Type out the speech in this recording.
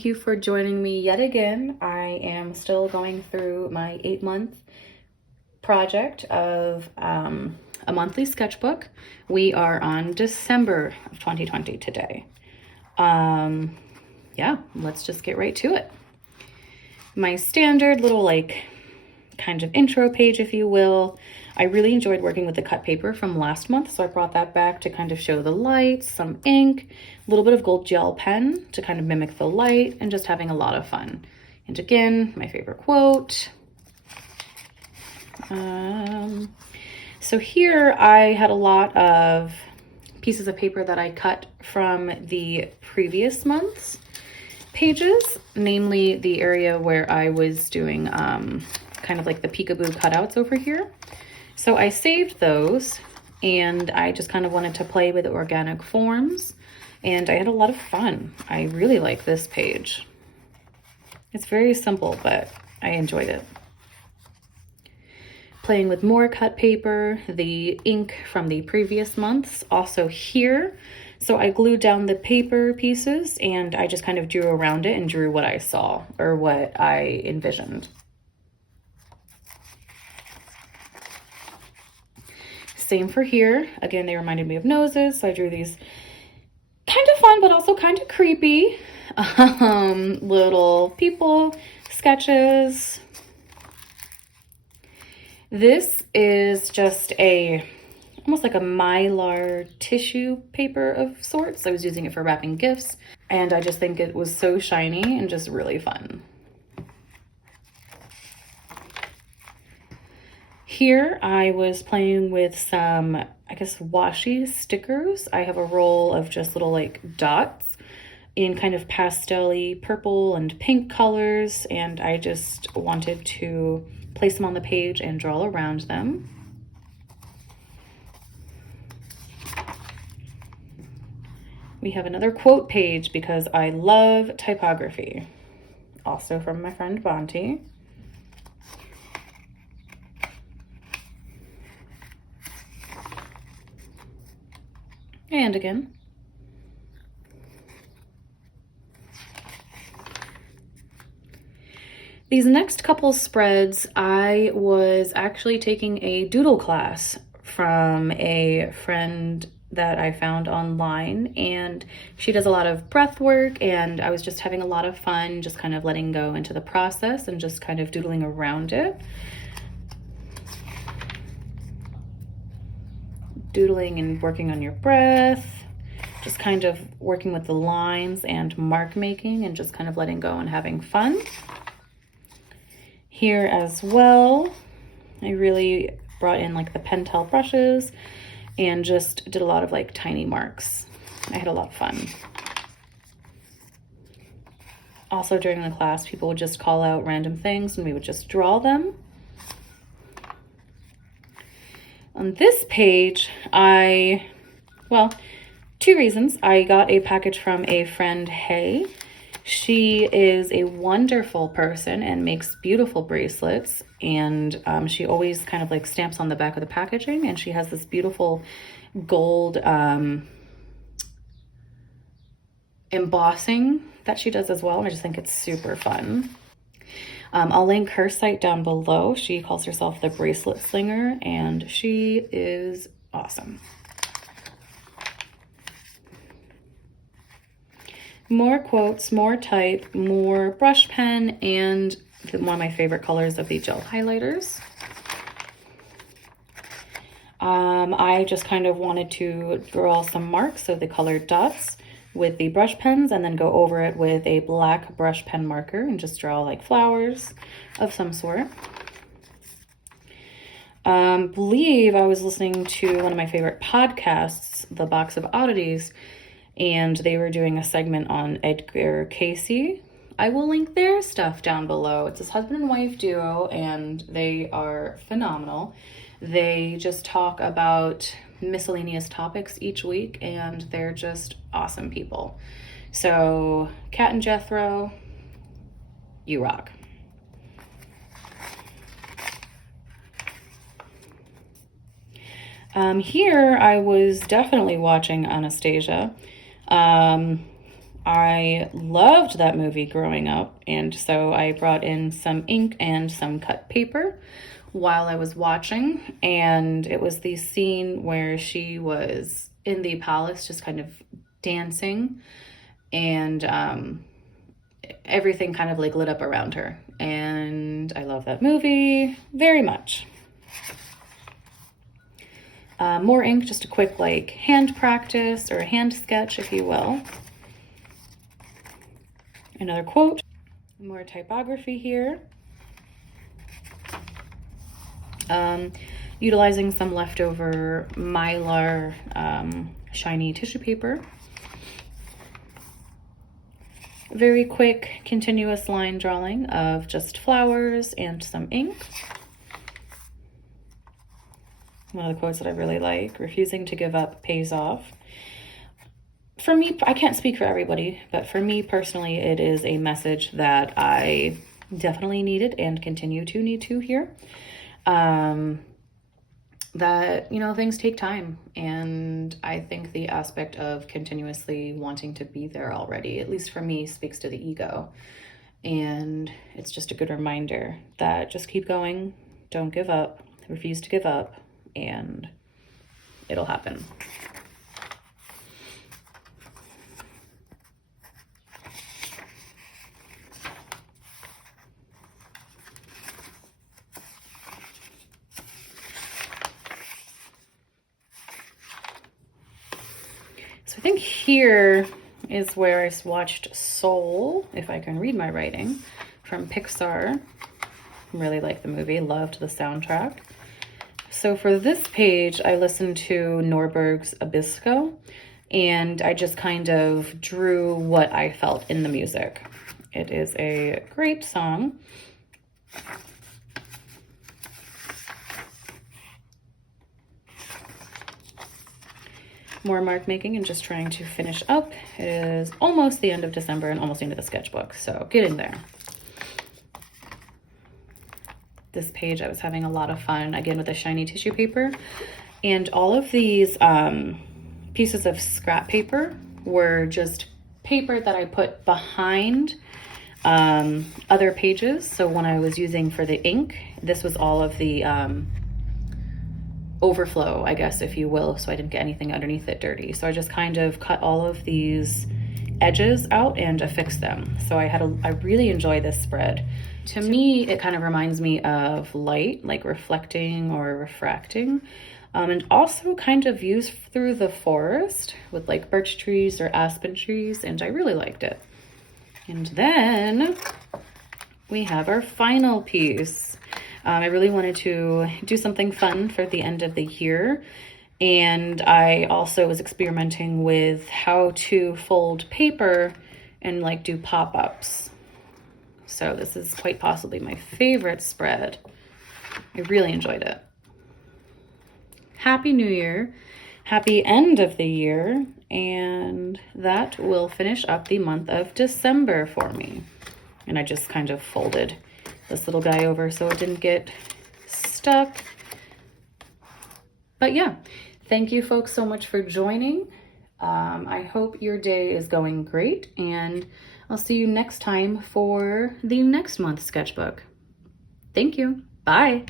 thank you for joining me yet again. I am still going through my 8-month project of a monthly sketchbook. We are on December of 2020 today. Yeah, let's just get right to it. My standard little kind of intro page, if you will. I really enjoyed working with the cut paper from last month, so I brought that back to kind of show the lights, some ink, a little bit of gold gel pen to kind of mimic the light, and just having a lot of fun. And again, my favorite quote. So here I had a lot of pieces of paper that I cut from the previous month's pages, namely the area where I was doing kind of like the peekaboo cutouts over here. So I saved those and I just kind of wanted to play with organic forms, and I had a lot of fun. I really like this page. It's very simple, but I enjoyed it. Playing with more cut paper, the ink from the previous months also here. So I glued down the paper pieces and I just kind of drew around it and drew what I saw or what I envisioned. Same for here. Again, they reminded me of noses, so I drew these kind of fun but also kind of creepy little people sketches. This is just almost like a mylar tissue paper of sorts. I was using it for wrapping gifts, and I just think it was so shiny and just really fun. Here I was playing with some, I guess, washi stickers. I have a roll of just little dots in kind of pastel-y purple and pink colors, and I just wanted to place them on the page and draw around them. We have another quote page because I love typography. Also from my friend Bonti. And again. These next couple spreads, I was actually taking a doodle class from a friend that I found online, and she does a lot of breath work, and I was just having a lot of fun just kind of letting go into the process and just kind of doodling around it. Doodling and working on your breath, just kind of working with the lines and mark making and just kind of letting go and having fun. Here as well, I really brought in the Pentel brushes and just did a lot of tiny marks. I had a lot of fun. Also during the class, people would just call out random things and we would just draw them. On this page, two reasons. I got a package from a friend, Hay. She is a wonderful person and makes beautiful bracelets, and she always kind of stamps on the back of the packaging, and she has this beautiful gold embossing that she does as well, and I just think it's super fun. I'll link her site down below. She calls herself the Bracelet Slinger, and she is awesome. More quotes, more type, more brush pen, and one of my favorite colors of the gel highlighters. I just kind of wanted to draw some marks of the colored dots with the brush pens and then go over it with a black brush pen marker and just draw flowers of some sort. Believe I was listening to one of my favorite podcasts, The Box of Oddities, and they were doing a segment on Edgar Casey. I will link their stuff down below. It's his husband and wife duo, and they are phenomenal. They just talk about miscellaneous topics each week, and they're just awesome people. So, Kat and Jethro, you rock. Here I was definitely watching Anastasia. I loved that movie growing up, and so I brought in some ink and some cut paper while I was watching, and it was the scene where she was in the palace just kind of dancing, and everything kind of like lit up around her, and I love that movie very much. More ink, just a quick like hand practice or hand sketch, if you will. Another quote, more typography here. Utilizing some leftover Mylar shiny tissue paper. Very quick continuous line drawing of just flowers and some ink. One of the quotes that I really like, refusing to give up pays off. For me, I can't speak for everybody, but for me personally, it is a message that I definitely needed and continue to need to hear. That, you know, things take time. And I think the aspect of continuously wanting to be there already, at least for me, speaks to the ego. And it's just a good reminder that just keep going, don't give up, refuse to give up, and it'll happen. So I think here is where I watched Soul, if I can read my writing, from Pixar. Really liked the movie, loved the soundtrack. So for this page, I listened to Norberg's Abisko, and I just kind of drew what I felt in the music. It is a great song. More mark making and just trying to finish up. It is almost the end of December and almost the end of the sketchbook, so getting there. This page, I was having a lot of fun, again, with the shiny tissue paper. And all of these pieces of scrap paper were just paper that I put behind other pages. So when I was using for the ink, this was all of the overflow, I guess, if you will, so I didn't get anything underneath it dirty. So I just kind of cut all of these edges out and affixed them. So I really enjoy this spread. To me, it kind of reminds me of light, like reflecting or refracting, and also kind of views through the forest with like birch trees or aspen trees, and I really liked it. And then we have our final piece. I really wanted to do something fun for the end of the year, and I also was experimenting with how to fold paper and like do pop-ups. So this is quite possibly my favorite spread. I really enjoyed it. Happy New Year, happy end of the year, and that will finish up the month of December for me. And I just kind of folded this little guy over so it didn't get stuck. But yeah, thank you folks so much for joining. I hope your day is going great, and I'll see you next time for the next month's sketchbook. Thank you. Bye.